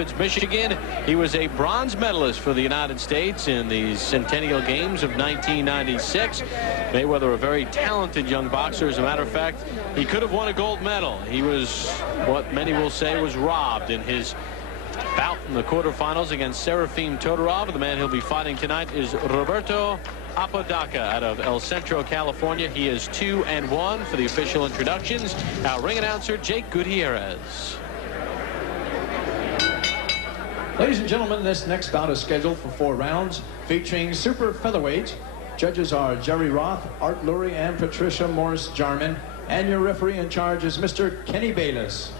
Rapids, Michigan. He was a bronze medalist for the United States in the Centennial Games of 1996. Mayweather, a very talented young boxer. As a matter of fact, he could have won a gold medal. He was what many will say was robbed in his bout in the quarterfinals against Serafim Todorov. The man he'll be fighting tonight is Roberto Apodaca out of El Centro, California. He is 2-1 for the official introductions. Our ring announcer, Jake Gutierrez. Ladies and gentlemen, this next bout is scheduled for 4 rounds, featuring super featherweight. Judges are Jerry Roth, Art Lurie, and Patricia Morris-Jarman. And your referee in charge is Mr. Kenny Bayless.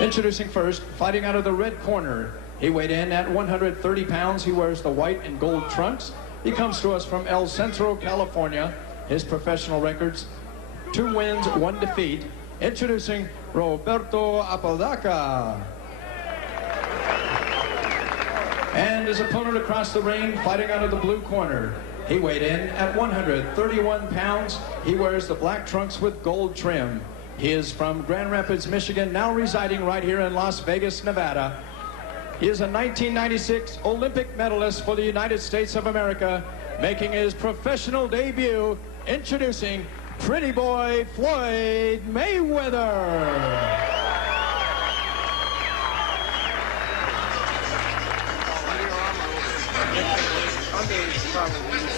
Introducing first, fighting out of the red corner. He weighed in at 130 pounds. He wears the white and gold trunks. He comes to us from El Centro, California. His professional records, 2 wins, 1 defeat. Introducing Roberto Apodaca. And his opponent across the ring, fighting out of the blue corner. He weighed in at 131 pounds. He wears the black trunks with gold trim. He is from Grand Rapids, Michigan, now residing right here in Las Vegas, Nevada. He is a 1996 Olympic medalist for the United States of America, making his professional debut, introducing Pretty Boy Floyd Mayweather.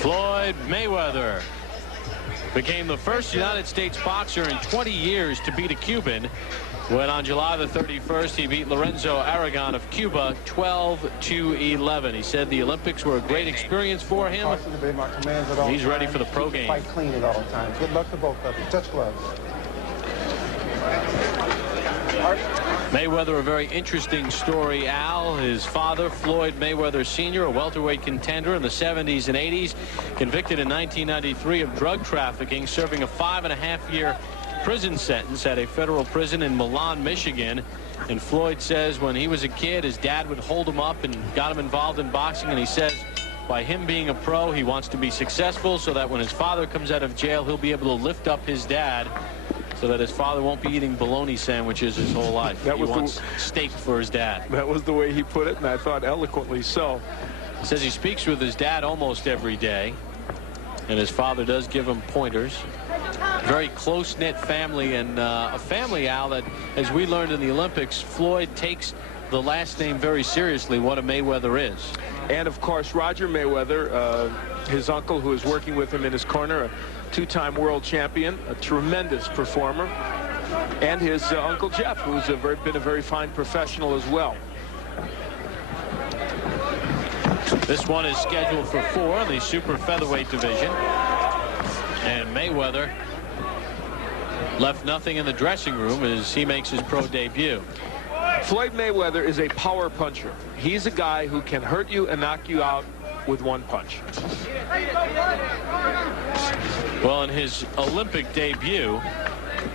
Floyd Mayweather became the first United States boxer in 20 years to beat a Cuban when on July the 31st he beat Lorenzo Aragon of Cuba 12-11. He said the Olympics were a great experience for him. He's ready for the pro game. Fight clean at all times. Good luck to both of you. Touch gloves. Mayweather, a very interesting story, Al. His father, Floyd Mayweather Sr., a welterweight contender in the 70s and 80s, convicted in 1993 of drug trafficking, serving a 5.5-year prison sentence at a federal prison in Milan, Michigan. And Floyd says when he was a kid, his dad would hold him up and got him involved in boxing. And he says by him being a pro, he wants to be successful so that when his father comes out of jail, he'll be able to lift up his dad so that his father won't be eating bologna sandwiches his whole life. He wants steak for his dad. That was the way he put it, and I thought eloquently so. He says he speaks with his dad almost every day, and his father does give him pointers. Very close-knit family, and a family, Al, that, as we learned in the Olympics, Floyd takes the last name very seriously, what a Mayweather is. And, of course, Roger Mayweather, his uncle, who is working with him in his corner, a 2-time world champion, a tremendous performer, and his Uncle Jeff, who's been a very fine professional as well. This one is scheduled for 4 in the super featherweight division. And Mayweather left nothing in the dressing room as he makes his pro debut. Floyd Mayweather is a power puncher. He's a guy who can hurt you and knock you out with 1 punch. Well, in his Olympic debut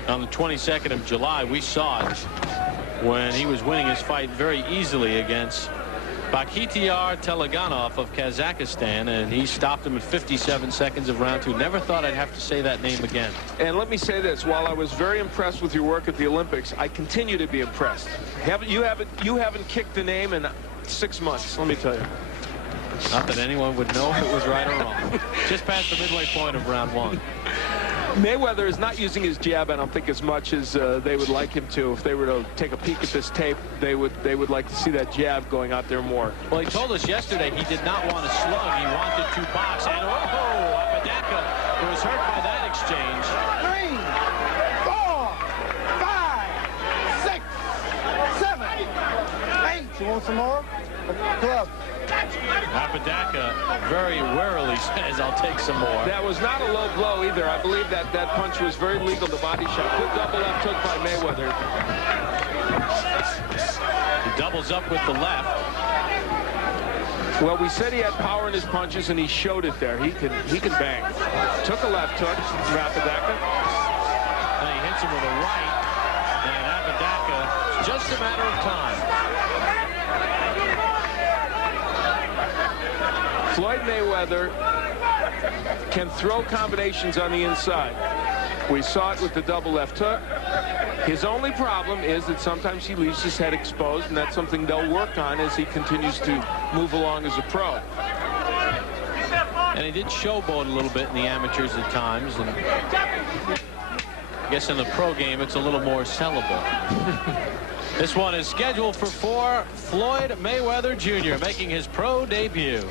on the 22nd of July, we saw it when he was winning his fight very easily against Bakhtiar Teleganov of Kazakhstan, and he stopped him in 57 seconds of round 2. Never thought I'd have to say that name again. And let me say this, while I was very impressed with your work at the Olympics, I continue to be impressed. You haven't kicked the name in 6 months, let me tell you. Not that anyone would know if it was right or wrong. Just past the midway point of round 1. Mayweather is not using his jab, I don't think, as much as they would like him to. If they were to take a peek at this tape, they would like to see that jab going out there more. Well, he told us yesterday he did not want to slug. He wanted to box. And Apodaca was hurt by that exchange. 3, 4, 5, 6, 7, 8. You want some more? Club. Apodaca very warily says, I'll take some more. That was not a low blow either. I believe that punch was very legal, the body shot. Good double left hook by Mayweather. He doubles up with the left. Well, we said he had power in his punches, and he showed it there. He can bang. Took a left hook from Apodaca. And he hits him with a right. And Apodaca, it's just a matter of time. Floyd Mayweather can throw combinations on the inside. We saw it with the double left hook. His only problem is that sometimes he leaves his head exposed, and that's something they'll work on as he continues to move along as a pro. And he did showboat a little bit in the amateurs at times, and I guess in the pro game it's a little more sellable. This one is scheduled for 4. Floyd Mayweather Jr. making his pro debut.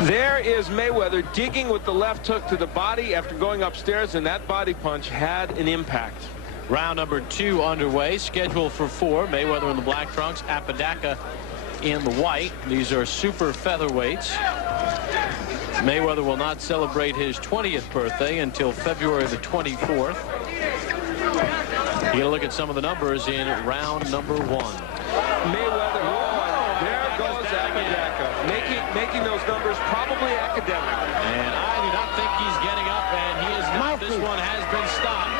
There is Mayweather digging with the left hook to the body after going upstairs, and that body punch had an impact. Round number 2 underway, scheduled for 4. Mayweather in the black trunks, Apodaca in the white. These are super featherweights. Mayweather will not celebrate his 20th birthday until February the 24th. You gotta look at some of the numbers in round number 1. Mayweather, there goes Apodaca, making those numbers probably academic. And I do not think he's getting up, and he is not. This one has been stopped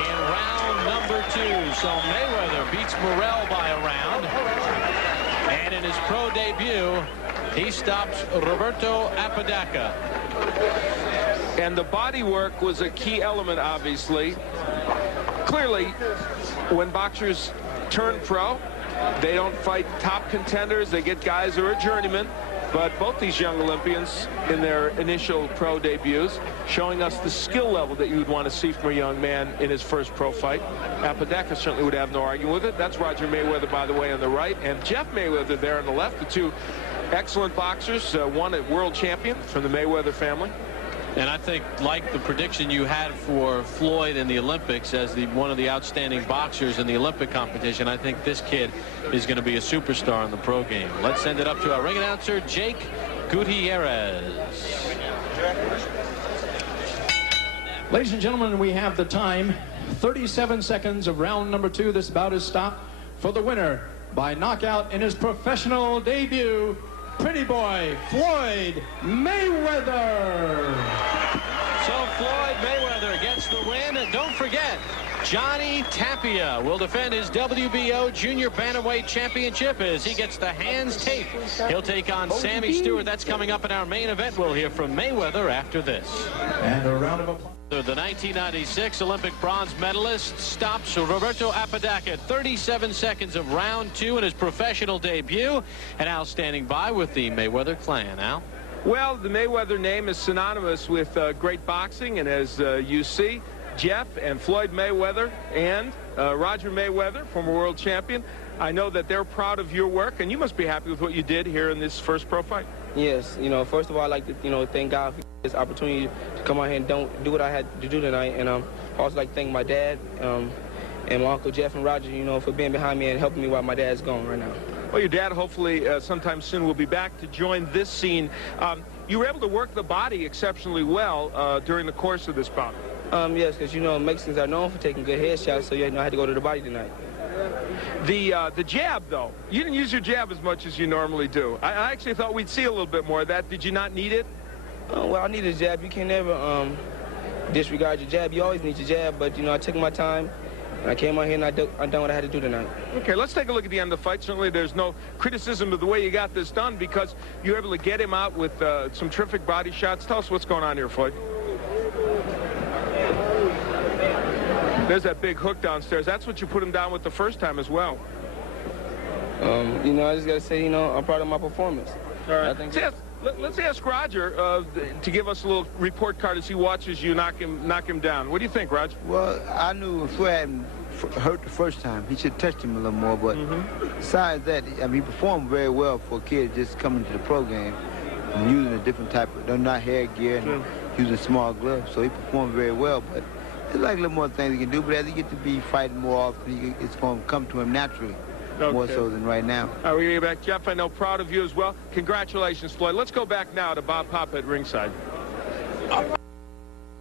in round number 2. So Mayweather beats Morrell by a round. And in his pro debut, he stops Roberto Apodaca. And the body work was a key element, obviously. Clearly, when boxers turn pro, they don't fight top contenders. They get guys who are journeymen. But both these young Olympians in their initial pro debuts showing us the skill level that you would want to see from a young man in his first pro fight. Apodaca certainly would have no argument with it. That's Roger Mayweather, by the way, on the right, and Jeff Mayweather there on the left. The two excellent boxers, one a world champion from the Mayweather family. And I think, like the prediction you had for Floyd in the Olympics as one of the outstanding boxers in the Olympic competition, I think this kid is going to be a superstar in the pro game. Let's send it up to our ring announcer, Jake Gutierrez. Ladies and gentlemen, we have the time. 37 seconds of round number 2. This bout is stopped for the winner by knockout in his professional debut, Pretty Boy Floyd Mayweather. So Floyd Mayweather gets the win. And don't forget, Johnny Tapia will defend his WBO Junior Bantamweight Championship as he gets the hands tape. He'll take on Sammy Stewart. That's coming up in our main event. We'll hear from Mayweather after this. And a round of applause. The 1996 Olympic bronze medalist stops Roberto Apodaca. 37 seconds of round 2 in his professional debut. And Al standing by with the Mayweather clan. Al? Well, the Mayweather name is synonymous with great boxing, and as you see, Jeff and Floyd Mayweather and Roger Mayweather, former world champion, I know that they're proud of your work, and you must be happy with what you did here in this first pro fight. Yes, first of all, I'd like to, thank God for this opportunity to come out here and do what I had to do tonight. And also like to thank my dad and my Uncle Jeff and Roger, for being behind me and helping me while my dad's gone right now. Well, your dad hopefully sometime soon will be back to join this scene. You were able to work the body exceptionally well during the course of this bout. Yes, because, Mexicans are known for taking good headshots, so, I had to go to the body tonight. The jab, though, you didn't use your jab as much as you normally do. I actually thought we'd see a little bit more of that. Did you not need it? Well, I needed a jab. You can never disregard your jab. You always need your jab, but, I took my time. And I came out here and I done what I had to do tonight. Okay, let's take a look at the end of the fight. Certainly there's no criticism of the way you got this done because you were able to get him out with some terrific body shots. Tell us what's going on here, Floyd. There's that big hook downstairs. That's what you put him down with the first time as well. I just got to say, I'm proud of my performance. All right. Let's ask Roger to give us a little report card as he watches you knock him down. What do you think, Roger? Well, I knew Floyd hadn't hurt the first time. He should have touched him a little more. But besides that, he performed very well for a kid just coming to the pro game and using a different type of, not hair gear and using small gloves. So he performed very well. But there's like a little more things he can do. But as he gets to be fighting more often, it's going to come to him naturally. Okay. More so than right now. All right, we're going to get back. Jeff, I know, proud of you as well. Congratulations, Floyd. Let's go back now to Bob Papa at ringside.